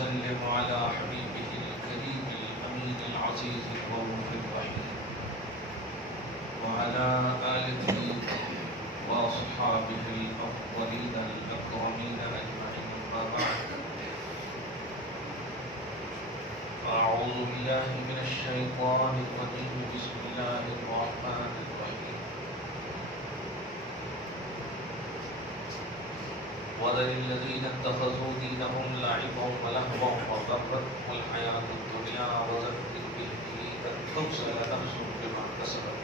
وسلم على حبيبه الكريم الأمين العزيز الرؤوف الرحيم وعلى آله وأصحابه الأفضلين الأكرمين أجمعين. أما بعد، أعوذ بالله من الشيطان الرجيم. بسم الله الرحمن الرحيم. وذر الذين اتخذوا دينهم لعبا ولهوا وغرتهم الحياة الدنيا وذكر به أن تبصر نفس بما كسبت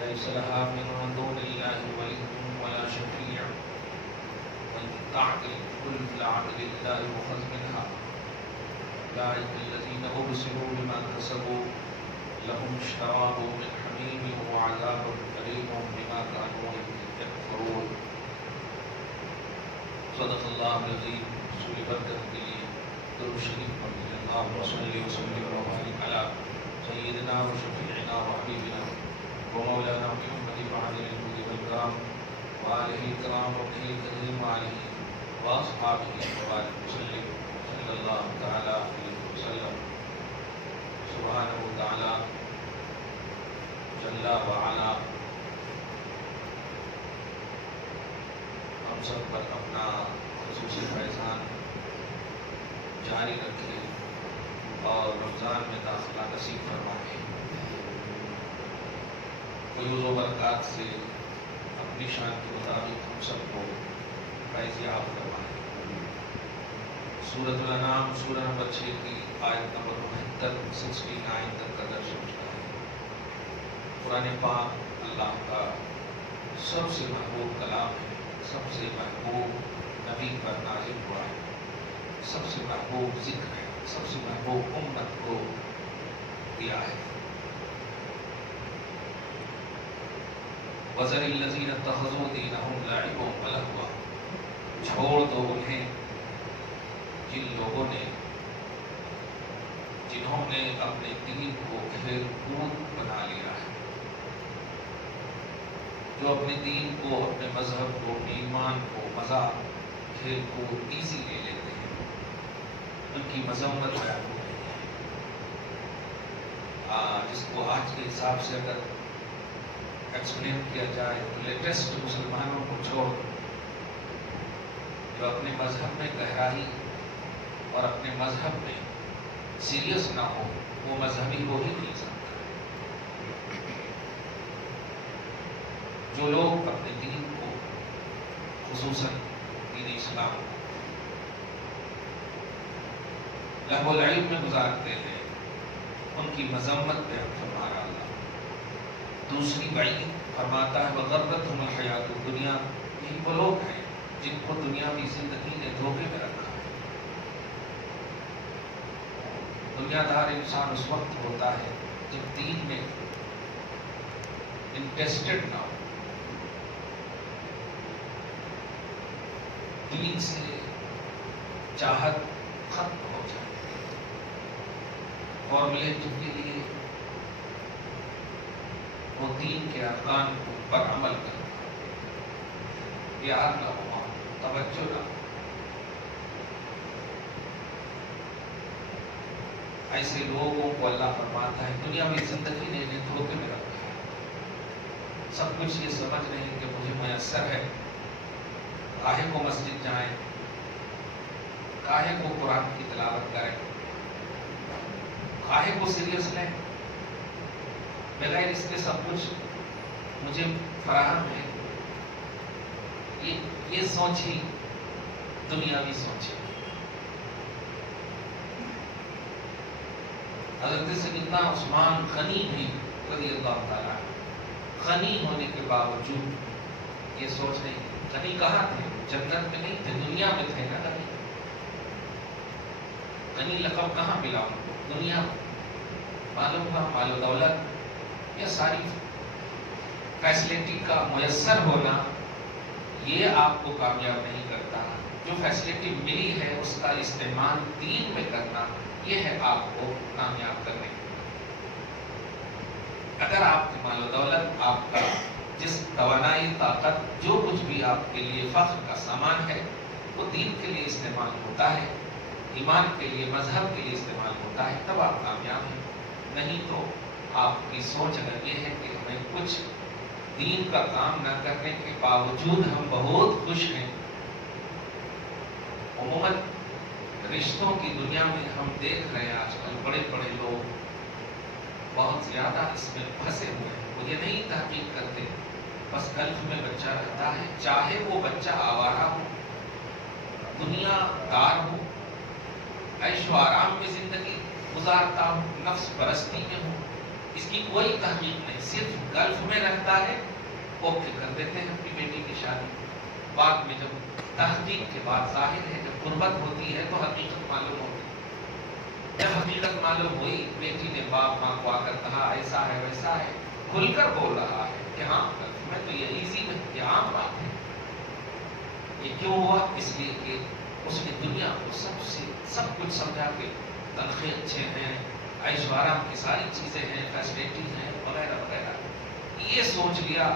ليس لها من دون الله ولي ولا شفيع وإن تعدل كل العمل لله يؤخذ منها. أولئك الذين أبصروا بما كسبوا لهم شراب من حميم وعذاب أليم بما كانوا يكفرون. صدق اللہ العظیم. رسول برکت کے لیے درود شریف پڑھیں. اللہم صلی وسلم وبارک علی سیدنا و شفیعنا و حبیبنا و مولانا محمد وعلی الجود والکرام وآلہ الکرام وابنہ الکریم وآلہ واصحابہ وبارک وسلم صلی اللہ تعالی علیہ وسلم. سبحانہ وتعالی جل وعلا ہم سب پر اپنا خصوصی فیضان جاری رکھے اور رمضان میں داخلہ نصیب فرمائے. فیوز و برکات سے اپنی شان کے مطابق ہم سب کو فیض یاب فرمائے. سورۃ الانعام سورہ نمبر 6 کی آیت نمبر 69 تک کا درس ہوتا ہے. قرآن پاک اللہ کا سب سے محبوب کلام ہے، سب سے محبوب نبی پر نازل ہوا ہے، سب سے محبوب ذکر ہے، سب سے محبوب امت کو دیا ہے. وَذَرِ الَّذِينَ اتَّخَذُوا دِينَهُمْ لَعِبًا وَلَهْوًا. چھوڑ دو انہیں جن لوگوں نے جنہوں نے اپنے دین کو کھیل کود بنا لیا ہے، جو اپنے دین کو، اپنے مذہب کو، اپنے ایمان کو مذاق کھیل کود ایزی لے لیتے ہیں، ان کی مذمت بیان ہو رہی ہے. جس کو آج کے حساب سے اگر ایکسپلین کیا جائے تو لیٹسٹ مسلمانوں کو چھوڑ جو اپنے مذہب میں گہرائی اور اپنے مذہب میں سیریس نہ ہو، وہ مذہبی ہو ہی نہیں سکتا. جو لوگ اپنے دین کو، خصوصاً دین اسلام کو لہو العلم میں گزارتے ہیں، ان کی مذمت پہ فرما رہا اللہ. دوسری وعید فرماتا ہے وغرتہم الحیات الدنیا. یہی وہ لوگ ہیں جن کو دنیاوی زندگی نے دھوکے میں رکھا ہے. دنیا دار انسان اس وقت ہوتا ہے جب دین میں انٹرسٹڈ نہ ہو، دین سے چاہت ختم ہو جائے، فارمیلٹی کے لیے وہ دین کے ارکان پر عمل کرتا، پیار نہ ہوا، توجہ نہ ہو. ایسے لوگوں کو اللہ فرماتا ہے دنیا میں زندگی نے انہیں دھوکے میں رکھا ہے. سب کچھ یہ سمجھ رہے ہیں کہ مجھے میسر ہے، کاہے کو مسجد جائیں، کاہے کو قرآن کی تلاوت کریں، کاہے کو سیریس لیں، بغیر اس کے سب کچھ مجھے فراہم ہے. یہ سوچ ہی دنیاوی سوچ ہے. حضرت سیدنا عثمان غنی بھی رضی اللہ تعالیٰ غنی ہونے کے باوجود یہ سوچ نہیں. غنی کہاں تھے؟ جنت میں نہیں تھے، دنیا میں تھے نا. غنی لقب کہاں ملا ان کو؟ دنیا میں. معلوم ہوا مال و دولت، یہ ساری فیسلٹی کا میسر ہونا یہ آپ کو کامیاب نہیں کرتا. جو فیسلٹی ملی ہے اس کا استعمال دین میں کرنا، یہ ہے آپ کو کامیاب کرنے. اگر آپ کی مال و دولت، آپ کا جس توانائی، طاقت، جو کچھ بھی آپ کے لیے فخر کا سامان ہے وہ دین کے لیے استعمال ہوتا ہے ایمان کے لیے، مذہب کے لیے استعمال ہوتا ہے تب آپ کامیاب ہیں. نہیں تو آپ کی سوچ اگر یہ ہے کہ ہمیں کچھ دین کا کام نہ کرنے کے باوجود ہم بہت خوش ہیں. عموماً رشتوں کی دنیا میں ہم دیکھ رہے ہیں آج کل بڑے بڑے لوگ بہت زیادہ اس میں پھنسے ہوئے ہیں. وہ یہ نہیں تحقیق کرتے بس گلف میں بچہ رہتا ہے، چاہے وہ بچہ آوارہ ہو، دنیا دار ہو، عیش و آرام میں زندگی گزارتا ہو، نفس پرستی میں ہو، اس کی کوئی تحقیق نہیں. صرف گلف میں رہتا ہے، اوکے کر دیتے ہیں اپنی بیٹی کی شادی. بعد میں جب تحقیق کے بعد ظاہر ہے جب غربت ہوتی ہے تو حقیقت معلوم ہوتی ہے. جب حقیقت معلوم ہوئی، بیٹی نے باپ ماں کو آ کر کہا ایسا ہے ویسا ہے، کھل کر بول رہا ہے کہ ہاں میں تو یہ ایزی میں یہ عام بات ہے. یہ کیوں ہوا؟ اس لیے کہ اس نے دنیا کو سب کچھ سمجھا کہ تنخواہ اچھے ہیں، عیش و آرام کی ساری چیزیں ہیں، فیسلٹیز ہیں وغیرہ وغیرہ. یہ سوچ لیا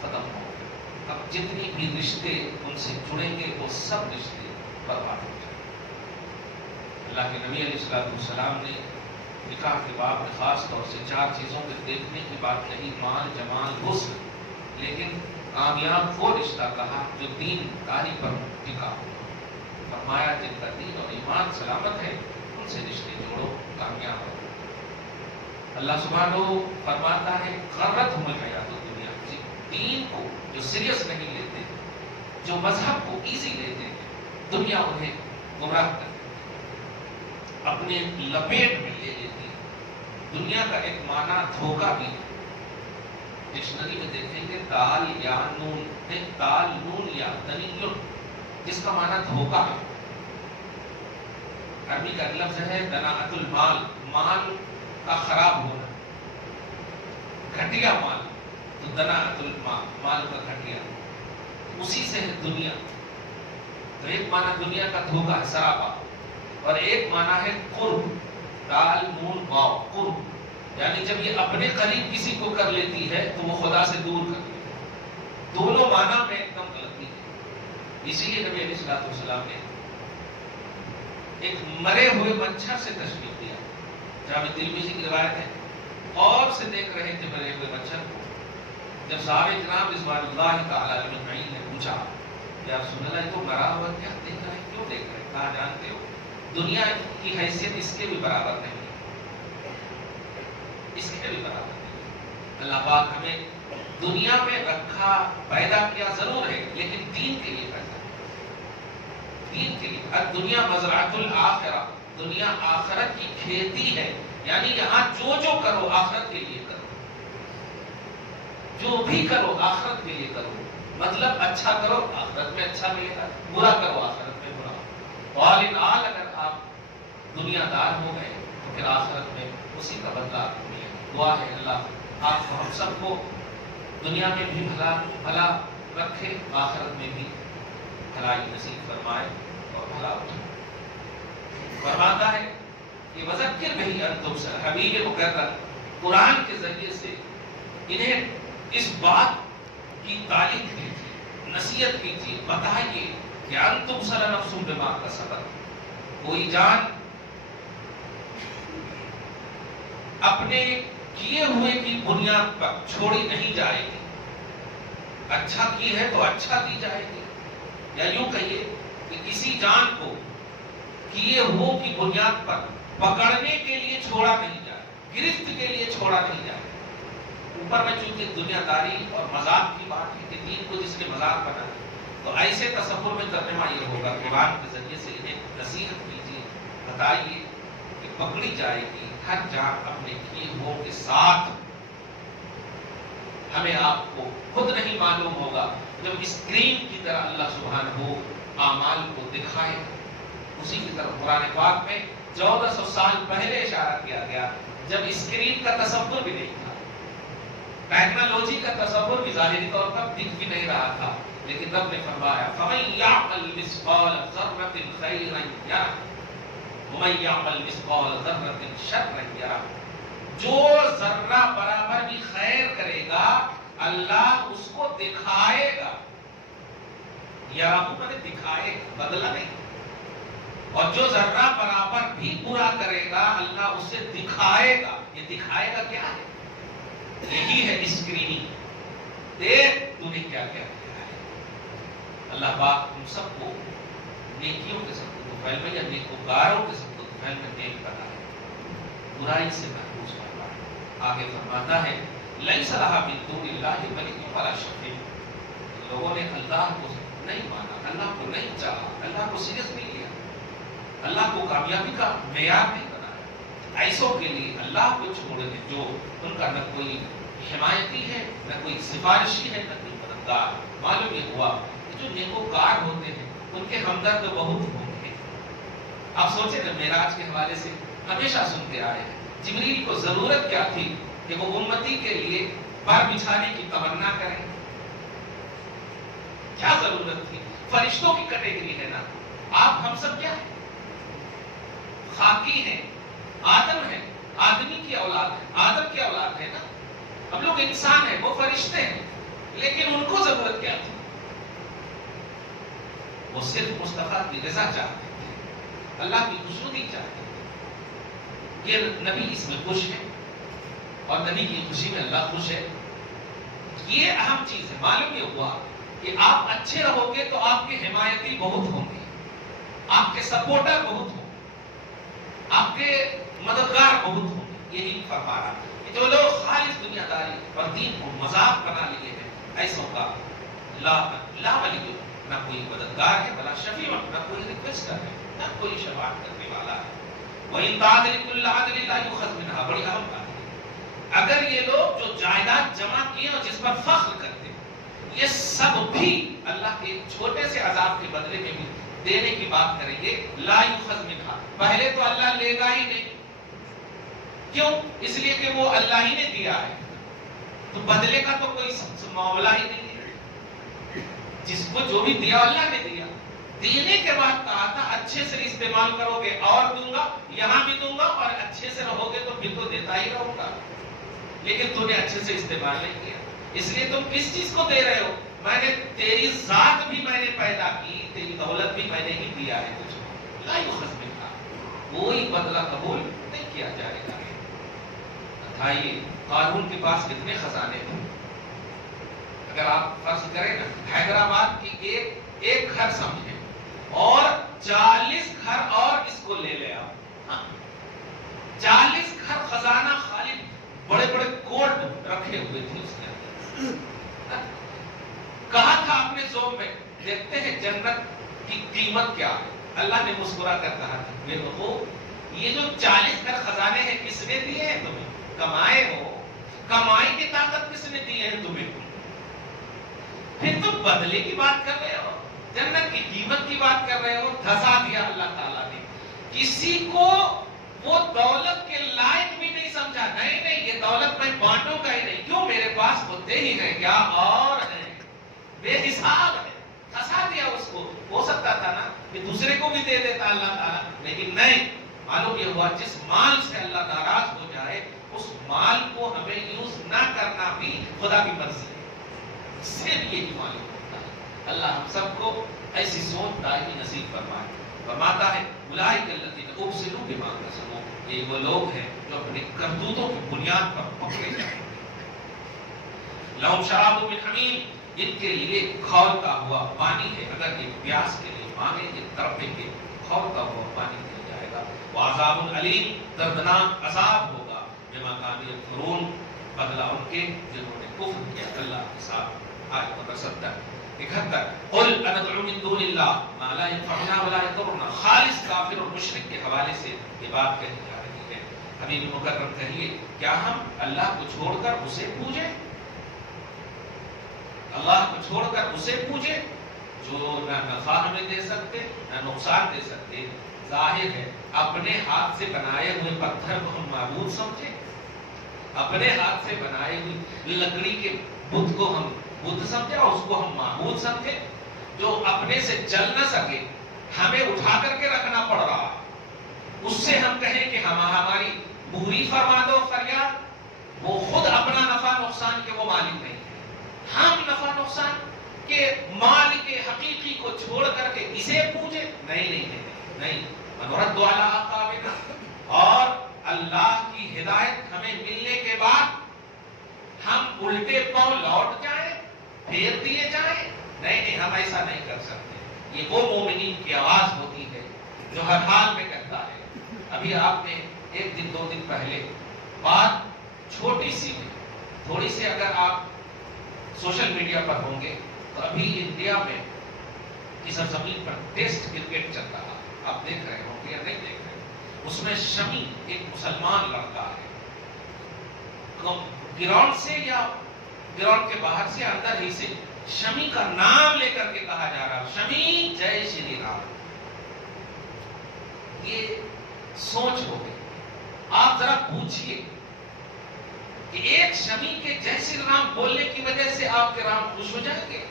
ختم ہو گیا. اب جتنی بھی رشتے ان سے جڑیں گے وہ سب رشتے برباد ہو جائیں گے. اللہ کے نبی علیہ السلام نے نکاح کے باب میں خاص طور سے 4 چیزوں کے دیکھنے کی بات کہی: مال، جمال، حسن. لیکن کامیاب وہ رشتہ کہا جو دین داری پر ٹکا ہو. فرمایا جن کا دین اور ایمان سلامت ہے ان سے رشتے جوڑو، کامیاب ہو. اللہ سبحانہ فرماتا ہے غرتہم الحیات الدنیا. دین کو جو سیریس نہیں لیتے، جو مذہب کو ایزی لیتے ہیں، دنیا انہیں گمراہ کرتی ہے، اپنے لپیٹ میں لے لیتی ہے. دنیا کا ایک معنی دھوکہ بھی ہے. ڈکشنری میں دیکھیں گے تال یا نون، تال نون یا تنیون، جس کا معنی دھوکہ ہے. عربی کا لفظ ہے دناءۃ المال، مال کا خراب ہونا، گھٹیا مال. تو دناءۃ المال، مال کا گھٹیا، اسی سے ہے دنیا. تو ایک معنی دنیا کا دھوکہ ہے، سراپا، اور ایک معنی ہے قرب، دال نون واو، قرب. یعنی جب یہ اپنے قریب کسی کو کر لیتی ہے تو وہ خدا سے دور کر لیتی ہے. دونوں معنی میں ایک دم غلطی ہے. اسی لیے نبی علیہ السلام نے ایک مرے ہوئے مچھر سے تشبیہ دیا. جامع ترمذی کی روایت ہے، اور سے دیکھ رہے تھے مرے ہوئے مچھر کو. جب صحابہ کرام رضوان اللہ تعالی علیہ اجمعین نے پوچھا یا رسول اللہ یہ تو مرا ہوا کیا دیکھ رہے ہیں، کیوں دیکھ رہے ہیں؟ کہا جانتے ہو دنیا کی حیثیت اس کے بھی برابر نہیں، اس کے بھی برابر نہیں. اللہ پاک ہمیں دنیا میں رکھا، پیدا کیا ضرور ہے، لیکن دین کے لیے پیدا کیا، دین کے لیے. دنیا مزرعۃ الآخرہ، دنیا آخرت کی کھیتی ہے. یعنی یہاں جو کرو آخرت کے لیے کرو، جو بھی کرو آخرت کے لیے کرو. مطلب اچھا کرو آخرت میں اچھا ملے گا، برا کرو آخرت میں برا. اور اگر آپ دنیا دار ہو گئے تو پھر آخرت میں اسی کا بدلہ آپ کو ملے گا. دعا ہے اللہ آپ ہم سب کو دنیا میں بھی بھلا رکھے، آخرت میں بھی بھلائی نصیب فرمائے اور بھلا اٹھائے. فرماتا ہے کہ وذکر بہ ان تبصر، حبیب مکرم قرآن کے ذریعے سے انہیں اس بات کی تعلیم کیجیے، نصیحت کیجیے، بتائیے کہ ان تبصر نفس بما کسبت، کوئی جان اپنے کیے ہوئے کی بنیاد پر چھوڑی نہیں جائے گی. اچھا کی ہے تو اچھا دی جائے گی. یا یوں کہیے کہ کسی جان کو کیے ہو کی بنیاد پر پکڑنے کے لیے چھوڑا نہیں جائے، گرفت کے لیے چھوڑا نہیں جائے. اوپر میں چونکہ دنیا داری اور مذاق کی بات ہے کہ دین کو جس نے مذاق بنا تو ایسے تصور میں ترجمہ یہ ہوگا قرآن کے ذریعے سے انہیں نصیحت کیجیے، بتائیے کہ پکڑی جائے گی ہر جان اپنے کیے ہو کے ساتھ. ہمیں آپ کو خود نہیں معلوم ہوگا، جب اسکرین کی طرح اللہ سبحانہ اعمال کو دکھائے. اسی کی طرف قرآن پاک میں 1400 سال پہلے اشارہ کیا گیا جب اسکرین کا تصور بھی نہیں تھا، ٹیکنالوجی کا تصور بھی ظاہری طور پر دکھ بھی نہیں رہا تھا، لیکن رب نے فرمایا فَمَن يَعْمَلْ مِثْقَالَ ذَرَّةٍ خَيْرًا يَرَهُ وَمَن يَعْمَلْ مِثْقَالَ ذَرَّةٍ شَرًّا يَرَهُ. جو ذرہ برابر بھی خیر کرے گا اللہ اس کو دکھائے گا. یراہو میں نے دکھائے، بدلہ نہیں. اور جو ذرہ برابر بھی برا کرے گا اللہ اسے دکھائے گا. یہ دکھائے گا کیا ہے؟ یہی ہے اسکریننگ. دیکھ تو نے کیا کیا کیا ہے. اللہ پاک ہم سب کو نیکیوں کے سب کو فعل میں یا نیکوکاروں کے سب کو فعل میں نیک بنائے, برائی سے محفوظ فرمائے. آگے فرماتا ہے لیس لہا من دون اللہ ولی ولا شفیع. لوگوں نے اللہ کو نہیں مانا, اللہ کو نہیں چاہا, اللہ کو سیریس نہیں لیا, اللہ کو کامیابی کا معیار نہیں بنایا. ایسوں کے لیے اللہ کو چھوڑ دے جو ان کا نہ کوئی حمایتی ہے, نہ کوئی سفارشی ہے, نہ کوئی مددگار. معلوم یہ ہوا کہ جو نیکوکار ہوتے ہیں ان کے ہمدرد بہت ہوں گے. آپ سوچیں نا, معراج کے حوالے سے ہمیشہ سنتے آئے ہیں جبریل کو ضرورت کیا تھی کہ وہ امتی کے لیے پر بچھانے کی تمنا کریں. کیا ضرورت تھی؟ فرشتوں کی کیٹیگری ہے نا. آپ ہم سب کیا ہیں؟ خاکی ہیں, آدم ہیں, آدمی کی اولاد ہے, آدم کی اولاد ہے نا. ہم لوگ انسان ہیں, وہ فرشتے ہیں, لیکن ان کو ضرورت کیا تھی؟ وہ صرف مصطفیٰ کی رضا چاہتے تھے, اللہ کی خوشنودی چاہتے تھے. یہ نبی اس میں خوش ہے اور نبی کی خوشی میں اللہ خوش ہے. یہ اہم چیز ہے. معلوم یہ ہوا کہ آپ اچھے رہو گے تو آپ کے حمایتی بہت ہوں گے, آپ کے سپورٹر بہت ہوں گے, آپ کے مددگار بہت ہوں گے. یہی فرما رہا ہے کہ جو لوگ خالص دنیا داری اور دین کو مذاق بنا لیے ہیں, ایسوں کا لا ولی, نہ کوئی مددگار ہے, بلا شفیع, نہ کوئی ریکویسٹر ہے, نہ کوئی شفاعت کرنے والا ہے. وَإِن تَعْدِلِ كُلَّ عَدْلٍ لَا يُؤْخَذْ مِنْهَا. بڑی اہم بات ہے. اگر یہ لوگ جو جائیداد جمع کیے اور جس پر فخر کرتے, یہ سب بھی اللہ کے چھوٹے سے عذاب کے بدلے میں بھی دینے کی بات کریں گے, لا یؤخذ منها. پہلے تو اللہ لے گا ہی نہیں. کیوں؟ اس لیے کہ وہ اللہ ہی نے دیا ہے, تو بدلے کا تو کوئی معاملہ ہی نہیں ہے. جس کو جو بھی دیا اللہ نے دیا. دینے کے بعد کہا تھا اچھے سے استعمال کرو گے اور دوں گا, یہاں بھی دوں گا, اور اچھے سے رہو گے تو پھر تو دیتا ہی رہوں گا. لیکن تم نے اچھے سے استعمال نہیں کیا, اس لیے تم کس چیز کو دے رہے ہو؟ میں نے تیری ذات بھی میں نے پیدا کی, تیری دولت بھی میں نے ہی دیا ہے تجھ کو. لا یؤخذ منها. کوئی بدلہ قبول نہیں کیا جائے گا. بتائیے قارون کے پاس کتنے خزانے تھے؟ اگر آپ فرض کریں نا حیدرآباد کی ایک گھر سمجھیں اور 40 گھر اور اس کو لے لے آپ, 40 گھر خزانہ خالی, بڑے بڑے کوٹ رکھے ہوئے تھے اس نے. کہا تھا اپنے زوم میں دیکھتے ہیں جنت کی قیمت کیا ہے. اللہ نے مسکرا کر کہا تھا بے وقوف, یہ جو 40 گھر خزانے ہیں کس نے دیے ہیں تمہیں؟ کمائے ہو, کمائی کی طاقت کس نے دی ہے تمہیں؟ پھر تم بدلے کی بات کر رہے ہو, جنت کی قیمت کی بات کر رہے ہو. دھسا دیا اللہ تعالیٰ نے. کسی کو وہ دولت کے لائق بھی نہیں سمجھا. نہیں نہیں, یہ دولت میں بانٹوں کا ہی نہیں. کیوں؟ میرے پاس ہوتے ہی ہیں, کیا اور ہیں, بے حساب ہے. دھسا دیا اس کو. ہو سکتا تھا نا کہ دوسرے کو بھی دے دیتا اللہ تعالیٰ, لیکن نہیں. معلوم یہ ہوا جس مال سے اللہ ناراض ہو جائے اس مال کو ہمیں یوز نہ کرنا بھی خدا کی مرضی ہے. اس سے بھی یہی معلوم ہوتا ہے. اللہ ہم سب کو ایسی سوچ دائمی نصیب فرمائے. فرماتا ہے اولئک الذین ابسلوا بما کسبوا. یہ وہ لوگ ہیں جو اپنے کرتوتوں کی بنیاد پر پکڑے جائیں گے. لہم شراب من حمیم. ان کے لیے کھولتا ہوا پانی ہے. اگر یہ پیاس کے لیے مانگیں گے تڑپیں گے, کھولتا ہوا پانی دیا جائے گا. وعذاب علیم. دردناک عذاب ہوگا. بما کانوا یکفرون. بدلہ ان کے جنہوں نے کفر کیا اللہ کے ساتھ. آیت نمبر 71. قل اندعو من دون اللہ ما لا ينفعنا ولا يضرنا. خالص کافر اور مشرک کے حوالے سے یہ بات کہی جا رہی ہے. حبیب مکرم کہیے, کیا ہم اللہ کو چھوڑ کر اسے پوجیں؟ اللہ کو چھوڑ کر اسے پوجیں جو نہ نفع ہمیں دے سکتے نہ نقصان دے سکتے. ظاہر ہے اپنے ہاتھ سے بنائے ہوئے پتھر کو ہم معبود سمجھیں, اپنے ہاتھ سے بنائے ہوئی لکڑی کے بت کو ہم بت سمجھے اور اس کو ہم معبود سمجھے, جو اپنے سے چل نہ سکے, ہمیں اٹھا کر کے رکھنا پڑ رہا, اس سے ہم کہیں کہ ہماری پوری فرما دو فریاد. وہ خود اپنا نفع نقصان کے وہ مالک نہیں ہے. ہم نفع نقصان کے مالک حقیقی کو چھوڑ کر کے اسے پوجے؟ نہیں نہیں نہیں نہیں. ونرد علی اعقابنا، اور اللہ کی ہدایت ہمیں ملنے کے بعد ہم الٹے پاؤں لوٹ جائیں، پھیر دیے جائیں؟ نہیں، ہم ایسا نہیں کر سکتے۔ یہ وہ مومنین کی آواز ہوتی ہے جو ہر حال میں کہتا ہے۔ ابھی آپ نے ایک دن 2 دن پہلے بات چھوٹی سی ہے، تھوڑی سی اگر آپ سوشل میڈیا پر ہوں گے تو ابھی انڈیا میں کی سرزمین پر ٹیسٹ کرکٹ چل رہا، آپ دیکھ رہے ہوں گے یا نہیں دیکھ رہے، اس میں شمی ایک مسلمان لڑکا ہے، گراؤنڈ سے یا گراؤنڈ کے باہر سے اندر ہی سے شمی کا نام لے کر کے کہا جا رہا، شمی جے شری رام۔ یہ سوچ ہو گئی۔ آپ ذرا پوچھئے کہ ایک شمی کے جے شری رام بولنے کی وجہ سے آپ کے رام خوش ہو جائیں گے؟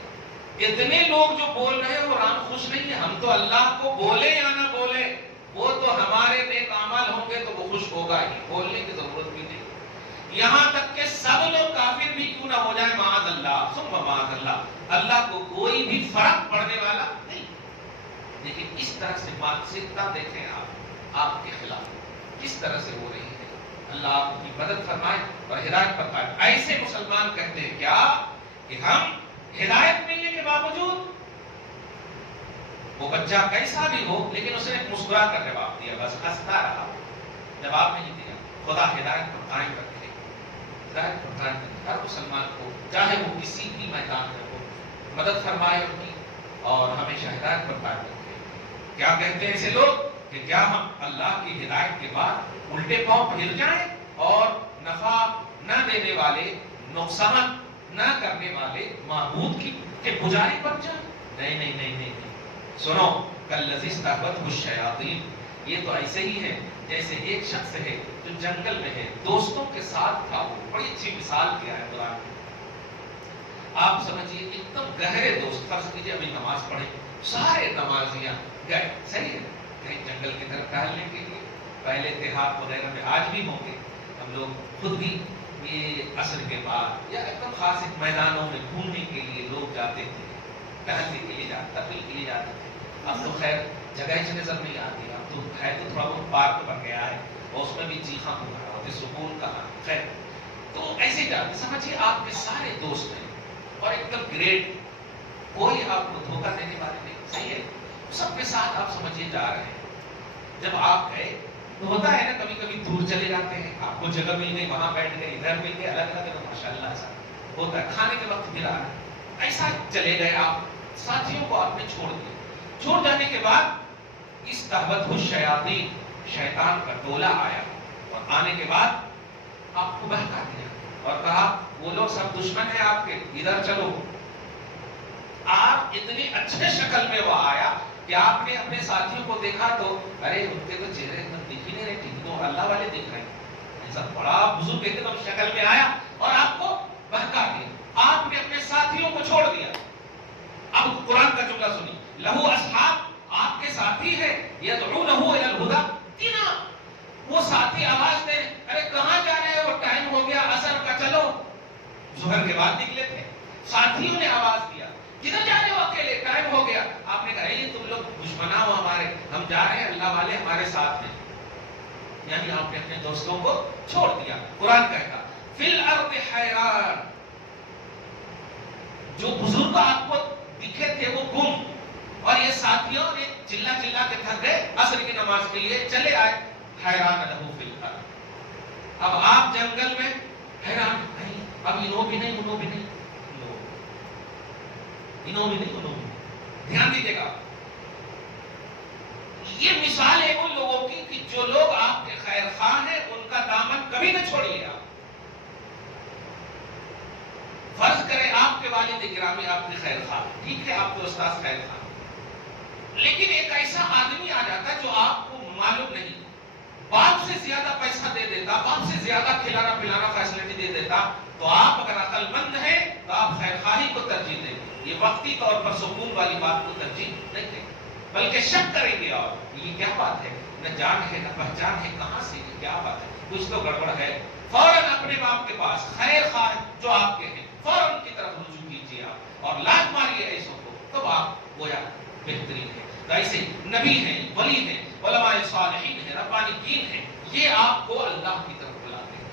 اتنے لوگ جو بول رہے ہیں وہ رام خوش نہیں ہے۔ ہم تو اللہ کو بولے یا نہ بولے، وہ تو ہمارے نیک اعمال ہوں گے تو وہ خوش ہوگا ہی، بولنے کی ضرورت بھی نہیں۔ یہاں تک کہ سب لوگ کافر بھی کیوں نہ ہو جائے، معاذ اللہ ثم معاذ اللہ، اللہ کو کوئی بھی فرق پڑنے والا نہیں۔ لیکن اس طرح سے مانسکتا دیکھیں آپ کے خلاف کس طرح سے ہو رہی ہے۔ اللہ آپ کی مدد فرمائے اور ہدایت فرمائے۔ ایسے مسلمان کہتے ہیں کیا کہ ہم ہدایت ملنے کے باوجود، وہ بچہ کیسا بھی ہو لیکن اس نے مسکرا کر جواب دیا، بس ہنستا رہا، جواب نہیں دیا۔ خدا ہدایت پر قائم رکھے، ہدایت پر قائم رکھے ہر مسلمان کو، چاہے وہ کسی بھی میدان میں ہو، مدد فرمائے اپنی اور ہمیشہ ہدایت پر قائم رکھے۔ کیا کہتے ہیں ایسے لوگ کہ کیا ہم اللہ کی ہدایت کے بعد الٹے پاؤں پھر جائیں اور نفع نہ دینے والے، نقصان نہ کرنے والے معبود کے پجاری بن جائیں؟ نہیں نہیں نہیں نہیں۔ سنو، کالذی استہوتہ الشیاطین، یہ تو ایسے ہی ہے جیسے ایک شخص ہے جو جنگل میں ہے، دوستوں کے ساتھ تھا، وہ بڑی اچھی مثال کیا ہے قرآن میں۔ آپ سمجھیے ایک دم گہرے دوست، فرض کیجیے ابھی نماز پڑھے، سارے نمازیاں گئے، صحیح ہے، کہیں جنگل کی طرف ٹہلنے کے لیے، پہلے دیہات وغیرہ میں آج بھی ہوں گے، ہم لوگ خود بھی یہ عصر کے بعد یا ایک دم خاص میدانوں میں گھومنے کے لیے لوگ جاتے تھے، ٹہلنے کے لیے جاتے، تفریح کے لیے جاتے تھے۔ اب تو خیر جگہ ہی نظر نہیں آتی، اب تو ہے تو تھوڑا بہت پارک بن گیا ہے اور اس میں بھی چیخاں ہو رہا ہوتے، سکون کہاں، خیر تو ایسے جاتے۔ سمجھیے آپ کے سارے دوست ہیں اور ایک دم گریٹ، کوئی آپ کو دھوکہ دینے والے نہیں، صحیح ہے، سب کے ساتھ آپ سمجھیے جا رہے ہیں۔ جب آپ گئے تو ہوتا ہے نا کبھی کبھی دور چلے جاتے ہیں، آپ کو جگہ مل گئی، وہاں بیٹھ گئے، ادھر مل گئے، الگ الگ، ماشاءاللہ ایسا ہوتا ہے، کھانے کے وقت ملا ہے، ایسا چلے گئے آپ، ساتھیوں کو آپ نے چھوڑ دیا۔ چھوڑ جانے کے بعد استہوتہ الشیاطین، شیطان کا ٹولہ آیا اور آنے کے بعد آپ کو بہکا دیا اور کہا وہ لوگ سب دشمن ہیں آپ کے، ادھر چلو۔ آپ اتنی اچھے شکل میں وہ آیا کہ آپ نے اپنے ساتھیوں کو دیکھا تو ارے ان کے تو چہرے دکھ ہی نہیں رہے، ٹھیک تو اللہ والے دکھ رہے ہیں، ایسا بڑا بزرگ ایک دم شکل میں آیا اور آپ کو بہکا دیا۔ آپ نے اپنے ساتھیوں کو چھوڑ دیا۔ اب قرآن کا جملہ سنی، لہو اصحاب، آپ کے ساتھی ہے، یدعونہ الی الہدی، وہ ساتھی آواز دے، ارے کہاں جا رہے ہو، ٹائم ہو گیا عصر کا، چلو۔ ظہر کے بعد نکلے تھے، ساتھیوں نے آواز دیا، کدھر جا رہے ہو اکیلے، ٹائم ہو گیا۔ آپ نے کہا یہ تم لوگ دشمنا ہو ہمارے، ہم جا رہے ہیں، اللہ والے ہمارے ساتھ ہیں۔ یعنی آپ نے اپنے دوستوں کو چھوڑ دیا۔ قرآن کہتا فی الارض حیران، جو بزرگ آپ کو دکھے تھے وہ گم، اور یہ ساتھیوں نے چلا چلا کے تھک گئے، عصر کی نماز کے لیے چلے آئے، حیران لہو فی الارض۔ اب آپ جنگل میں حیران، نہیں اب انہوں بھی نہیں انہوں بھی نہیں، انہوں بھی نہیں انہوں بھی نہیں۔ دھیان دیجیے گا، یہ مثال ہے ان لوگوں کی کہ جو لوگ آپ کے خیر خواہ ہیں ان کا دامن کبھی نہ چھوڑیے آپ۔ فرض کریں آپ کے والد گرامی آپ کے خیر خواہ، ٹھیک ہے آپ کے استاد خیر خواہ، لیکن ایک ایسا آدمی آ جاتا ہے جو آپ کو معلوم نہیں، باپ سے زیادہ پیسہ دے دیتا، باپ سے زیادہ کھلانا پلانا فیسلٹی دے دیتا، تو آپ اگر عقل مند ہیں تو آپ خیر خواہی کو ترجیح دیں گے، یہ وقتی طور پر سکون والی بات کو ترجیح نہیں دیں گے، بلکہ شک کریں گے، اور یہ کیا بات ہے، نہ جان ہے نہ پہچان ہے، کہاں سے یہ کیا بات ہے، کچھ تو گڑبڑ ہے۔ فوراً اپنے باپ کے پاس خیر خواہ جو آپ کے ہیں فوراً ان کی طرف رجوع کیجیے آپ، اور لات ماریے ایسوں کو، تب آپ گویا بہترین ہے۔ ایسے نبی ہیں، ولی ہیں، علماء صالحین ہیں، ربانیین ہیں، یہ آپ کو اللہ کی طرف بلاتے ہیں.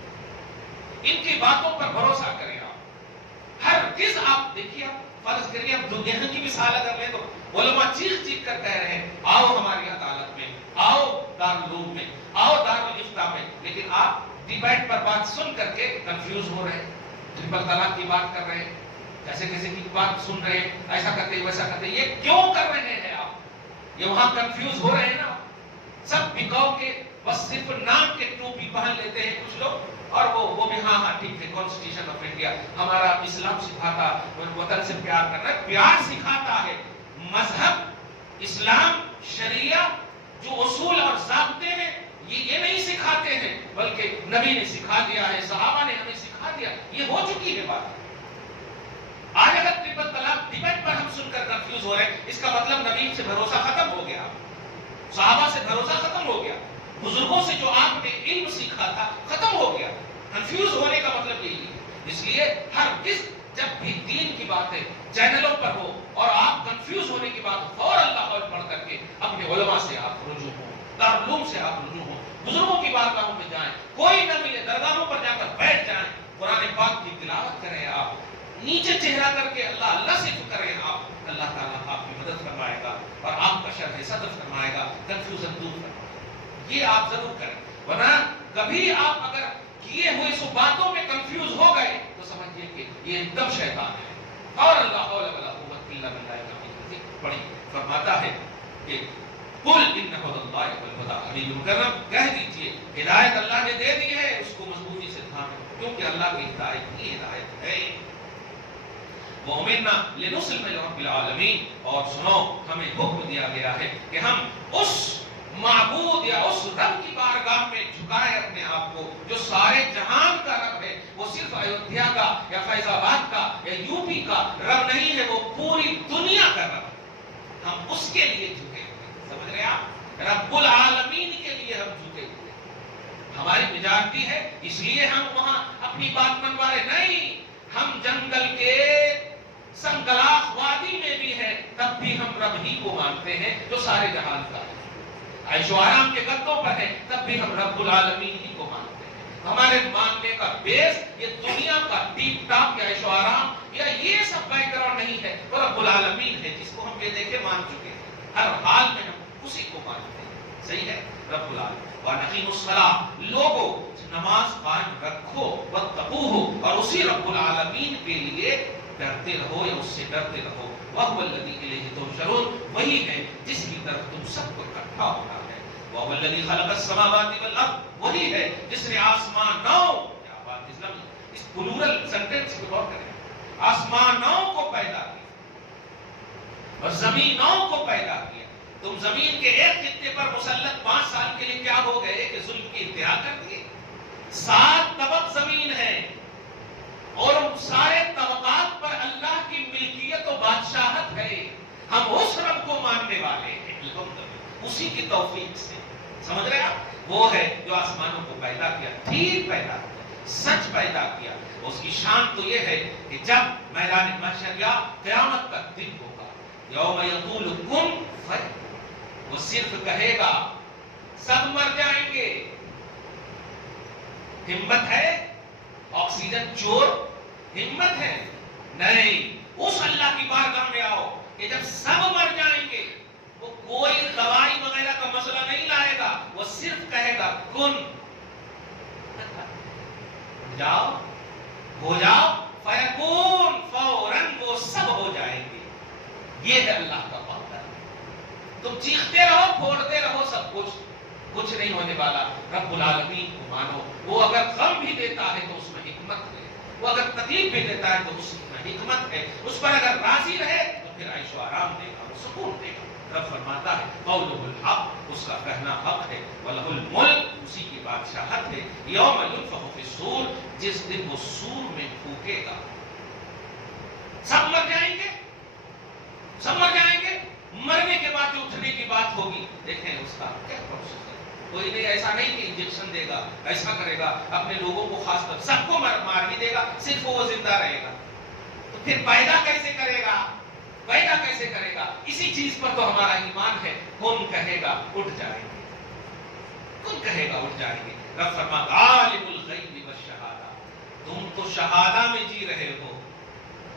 ان کی باتوں پر بھروسہ کریں. آپ ہر چیز آپ دیکھیے، آپ فرض کریے اب دنیا کی مثال اگر لیں تو علماء چیخ چیخ کر کہہ رہے ہیں آؤ ہماری عدالت میں، آؤ دارالعلوم میں، آؤ دارالافتاء میں، لیکن آپ ڈیبیٹ پر بات سن کر کے کنفیوز ہو رہے ہیں، ٹرپل طلاق کی بات کر رہے ہیں، کیسے کیسے کی بات سن رہے ہیں، ایسا کرتے ویسا کرتے. یہ کیوں کر رہے ہیں آپ؟ یہ وہاں کنفیوز ہو رہے ہیں نا. سب بکاؤ کے بس صرف نام کے ٹوپی پہن لیتے ہیں کچھ لوگ، اور وہ بھی ہاں ٹھیک ہے، کانسٹیٹیوشن آف انڈیا ہمارا اسلام سکھاتا، وطن سے پیار کرنا ہے. پیار سکھاتا ہے مذہب، اسلام، شریعت، جو اصول اور ضابطے ہیں یہ نہیں سکھاتے ہیں، بلکہ نبی نے سکھا دیا ہے، صحابہ نے ہمیں سکھا دیا. یہ ہو چکی ہے بات. آج اگر ٹرپل طلاق ڈیبیٹ پر ہم سن کر کنفیوز ہو رہے ہیں، اس کا مطلب نبی سے بھروسہ ختم ہو گیا، صحابہ سے بھروسہ ختم ہو گیا، بزرگوں سے جو آپ نے علم سیکھا تھا ختم ہو گیا. کنفیوز ہونے کا مطلب یہی ہے. اس لیے ہر کس جب بھی دین کی باتیں چینلوں پر ہو اور آپ کنفیوز ہونے کی بات ہو، فوراً اللہ قول پڑھ کر کے اپنے علماء سے آپ رجوع ہوں، دارالعلوم سے آپ رجوع ہوں، بزرگوں کی بارگاہوں میں جائیں، کوئی نہ ملے درگاہوں پر جا کر بیٹھ جائیں، قرآن پاک کی تلاوت کریں، آپ نیچے چہرہ کر کے اللہ اللہ سے کریں. آپ اللہ تعالیٰ آپ کی مدد فرمائے گا اور آپ کا شرح صدر فرمائے گا، کنفیوژن دور فرمائے گا. یہ آپ ضرور کریں، ورنہ کبھی آپ اگر کیے ہوئے سو باتوں میں کنفیوز ہو گئے تو سمجھیے کہ یہ ایک دم شیطان ہے. اور اللہ حول ولا قوت الا باللہ العلی بڑی فرماتا ہے کہ قل ان هدى الله والهدى حبیب مکرم، کہہ دیجئے ہدایت اللہ نے دے دی ہے، اس کو مضبوطی سے تھامیں، کیونکہ اللہ کی ہدایت ہی ہدایت ہے. وَأُمِرْنَا لِنُسْلِمَ لِرَبِّ الْعَالَمِينَ، اور سنو ہمیں حکم دیا گیا ہے کہ ہم اس معبود یا اس رب کی بارگاہ میں جھکائے اپنے آپ کو جو سارے جہان کا رب ہے. وہ صرف ایودھیا کا یا فیض آباد کا یا یو پی کا رب نہیں ہے، وہ پوری دنیا کا رب ہے. ہم اس کے لیے جھکے ہوئے، سمجھ رہے آپ؟ رب العالمین کے لیے ہم جھکے ہوئے. ہماری میجارٹی ہے اس لیے ہم وہاں اپنی بات منوا رہے نہیں. ہم جنگل کے سنگلاخ وادی میں بھی ہے، تب بھی ہم رب ہی کو مانتے ہیں جو سارے جہان کا ہے. عیش و آرام کے گدوں پر ہے، تب بھی ہم رب العالمین ہی کو مانتے ہیں. ہمارے ماننے کا بیس یہ دنیا کا ٹیپ ٹاپ یا عیش و آرام یا یہ سب بیک گراؤنڈ نہیں ہے، وہ رب العالمین ہے جس کو ہم یہ دیکھے مان چکے ہیں. ہر حال میں ہم اسی کو مانتے ہیں. صحیح ہے؟ رب العالمین. وَأَقِیمُوا الصَّلَاةَ، لوگوں نماز قائم رکھو، وَاتَّقُوهُ، اور اسی رب العالمین کے لیے ڈرتے رہو یا اس سے ڈرتے رہو. وَهُوَ الَّذِي إِلَيْهِ تُحْشَرُونَ، وہی ہے جس کی طرف تم سب کو اکٹھا ہونا ہے. وَهُوَ الَّذِي خَلَقَ السَّمَاوَاتِ وَالْأَرْضَ، وہی ہے جس نے آسمانوں، کیا بات اسلام اس پلورل سینٹینس کو غور کریں، آسمانوں کو پیدا کیا اور زمینوں کو پیدا کیا. تم زمین کے ایک خطے پر مسلط 5 سال کے لیے کیا ہو گئے کہ ظلم کی انتہا کر دیے. 7 طبق زمین ہے اور ان سارے طبقات پر اللہ کی ملکیت و بادشاہت ہے. ہم اس رب کو ماننے والے ہیں، اسی کی توفیق سے. سمجھ رہے آپ؟ وہ ہے جو آسمانوں کو پیدا کیا، ٹھیک پیدا کیا، سچ پیدا کیا. اس کی شان تو یہ ہے کہ جب میدان محشر یا قیامت کا دن ہوگا، یوم یقول کن فیکون، وہ صرف کہے گا سب مر جائیں گے. ہمت ہے؟ آکسیجن چور ہمت ہے؟ نہیں. اس اللہ کی بارگاہ میں آؤ کہ جب سب مر جائیں گے وہ کوئی دوائی وغیرہ کا مسئلہ نہیں لائے گا، وہ صرف کہے گا کن، جاؤ ہو جاؤ، فیکون، فوراً وہ سب ہو جائیں گے. یہ ہے اللہ کا وعدہ. تم چیختے رہو، پھوڑتے رہو، سب کچھ نہیں ہونے والا. رب العالمین کو مانو. وہ اگر غم بھی دیتا ہے تو اس میں حکمت ہے، وہ اگر تکلیف بھی دیتا ہے تو اس میں حکمت ہے. اس پر اگر راضی رہے تو پھر عیش و آرام دے گا، وہ سکون دے گا. رب فرماتا ہے قولہ الحق، اس کا کہنا حق ہے. وَلَهُ الْمُلْکُ، اسی کی بادشاہت ہے. یوم ينفخ فی الصور، جس دن وہ صور میں پھونکے گا. سب مر جائیں گے، سب مر جائیں گے. مرنے کے بعد جو اٹھنے کی بات ہوگی، دیکھیں اس کا کیا پروسیس ہے. کوئی نہیں، ایسا نہیں کہ انجیکشن دے گا، ایسا کرے گا، اپنے لوگوں کو خاص کر سب کو مار ہی دے گا، صرف وہ زندہ رہے گا. تو پھر پیدا کیسے کرے گا؟ پیدا کیسے کرے گا؟ اسی چیز پر تو ہمارا ایمان ہے. کون کہے گا اٹھ جائیں گے. کون کہے گا اٹھ جائیں گے. رب فرماتا عالم الغیب والشہادہ، تم تو شہادہ میں جی رہے ہو،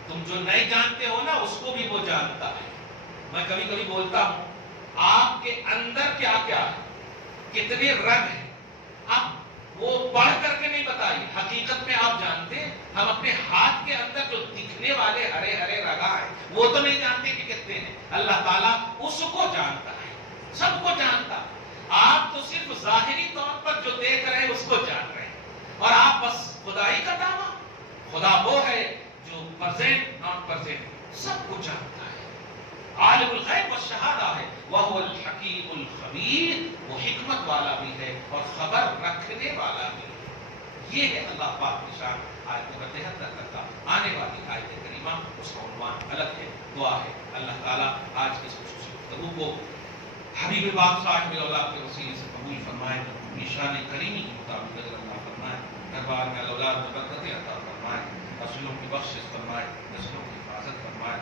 تم جو نہیں جانتے ہو نا اس کو بھی وہ جانتا ہے. میں کبھی کبھی بولتا ہوں آپ کے اندر کیا کیا ہے، کتنے رگ ہیں، اب وہ پڑھ کر کے نہیں بتائی، حقیقت میں آپ جانتے ہیں. ہم اپنے ہاتھ کے اندر جو دکھنے والے ہرے ہرے رگا ہیں وہ تو نہیں جانتے کہ کتنے ہیں. اللہ تعالیٰ اس کو جانتا ہے، سب کو جانتا ہے. آپ تو صرف ظاہری طور پر جو دیکھ رہے ہیں اس کو جان رہے ہیں، اور آپ بس خدائی کا دعویٰ. خدا وہ ہے جو پرزینٹ نان پرزینٹ سب کو جانتا ہے، عالم الغیب والشہادہ ہے. وَهُوَ الْحَكِيمُ الْخَبِيرُ، وہ حکمت والا بھی ہے اور خبر رکھنے والا بھی ہے. یہ ہے اللہ پاک کی شان. آیت نمبر 73 تک کا آنے والی آیت کریمہ اس کا عنوان الگ ہے. دعا ہے اللہ تعالیٰ آج کی اس خصوصی گفتگو کو حبیب پاک صاحب الاولاد کے وسیلے سے قبول فرمائے، اپنی شان کریمی کے مطابق اجر عطا فرمائے، دربار میں اولاد میں برکتیں عطا فرمائے، نسلوں کی بخشش فرمائے، نسلوں کی حفاظت فرمائے.